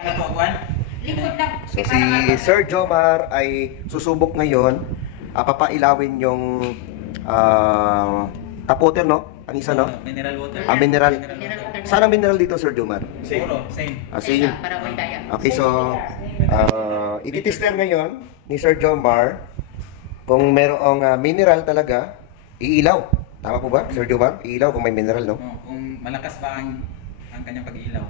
Ano to, Juan? Likod lang. So si Sir Jomar ay susubok ngayon, papailawin yung tapoter, no? Ang isa, no? Mineral water. Mineral. water. Saan ang mineral dito, Sir Jomar? Puro, same. Same. Para may daya. Okay, so ititester ngayon ni Sir Jomar kung merong mineral talaga, iilaw. Tama po ba, Sir Jomar? Iilaw kung may mineral, no? Kung malakas ba ang kanyang pag-ilaw.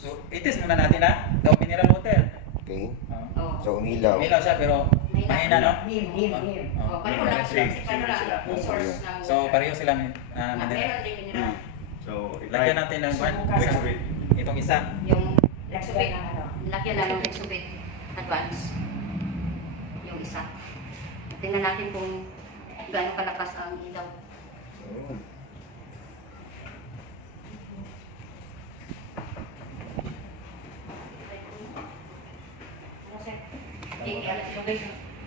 So, itis muna natin daw mineral water. Okay. Oh. So umilaw. Umilaw siya pero mahina, no? Oh, pareho lang sila. Pareho lang. Yung source ng... So, pareho sila mineral. Meron din mineral. So, Lagyan natin ng Juan. Itong isa. Yung Lexubit. Lagyan na ng Lexubit Advance. Yung isa. Tingnan natin kung gaano kalakas ang ilaw.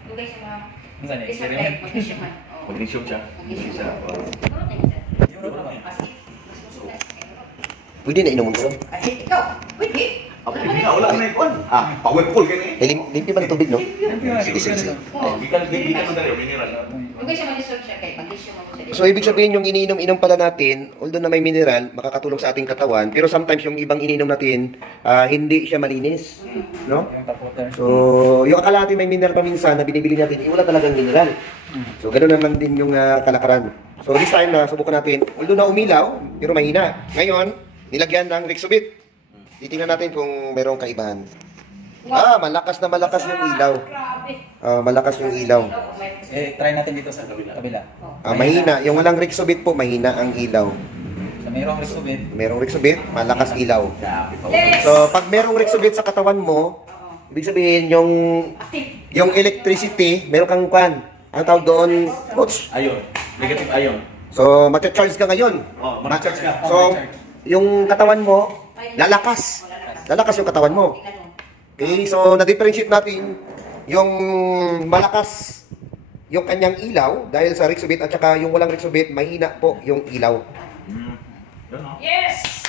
Lugay sa mga... Minsan eh, Disinfect, magnesium man. Oo. Magnesium siya. Magnesium. Siya. Siguro din siya. As in, mas masulat. Pwede na inuman ko. Ay, ikaw! Wait! Wala na ikon. Powerful ka na eh. Limpi ba ng tubig, no? Sige, sige. Oo. Gikan mo dali, mineral. Lugay sa magnesium siya kay magnesium mo sa So, ibig sabihin yung iniinom-inom pala natin, although na may mineral, makakatulong sa ating katawan, pero sometimes yung ibang iniinom natin, hindi siya malinis. No? Yung tapoter. So, yung akala natin may mineral pa minsan na binibili natin, wala talagang mineral. So, ganoon naman din yung kalakaran. So, this time na subukan natin, although na umilaw, pero mahina. Ngayon, nilagyan ng Rexobit. Titingnan natin kung merong kaibahan. Malakas na malakas yung ilaw. Malakas yung ilaw. Try natin dito sa kabila. Mahina. Yung walang Rexobit po, mahina ang ilaw. So, mayroong resubit. Merong Rexobit, malakas ilaw. So, pag merong Rexobit sa katawan mo, ibig sabihin yung electricity, meron kang kwan. Ang tawag doon, coach. Ayon. Negative ayon. So, mag-charge ka ngayon. Mag-charge ka. So, yung katawan mo, lalakas. Lalakas yung katawan mo. Okay, so na-differentiate natin yung malakas yung kanyang ilaw dahil sa Rexobit at saka yung walang Rexobit, mahina po yung ilaw. Yes!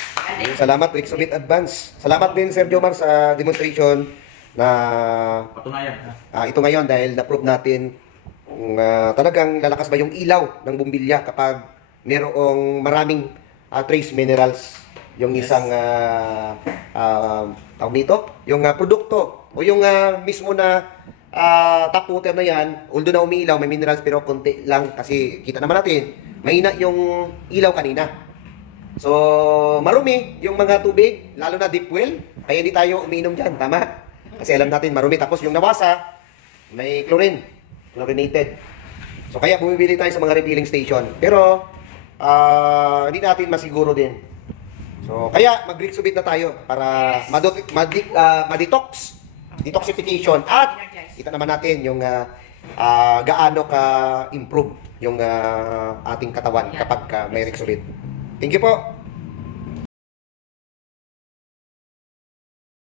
Salamat Rexobit Advance. Salamat din Sir Jomar sa demonstration na Patunayan. ito ngayon dahil na-prove natin kung talagang lalakas ba yung ilaw ng bumbilya kapag merong maraming trace minerals yung isang tawag nito, yung produkto o yung mismo na tap water na yan, although na umiilaw, may minerals pero konti lang kasi kita naman natin, mahina yung ilaw kanina. So, marumi yung mga tubig, lalo na deep well, kaya hindi tayo umiinom dyan, tama? Kasi alam natin marumi, tapos yung nawasa, may chlorine, chlorinated. So, kaya bumibili tayo sa mga refilling station. Pero, hindi natin masiguro din. So, kaya mag-Rexobit na tayo para ma-detox, detoxification at kita naman natin yung gaano ka-improve yung ating katawan kapag may Rexobit. Thank you po.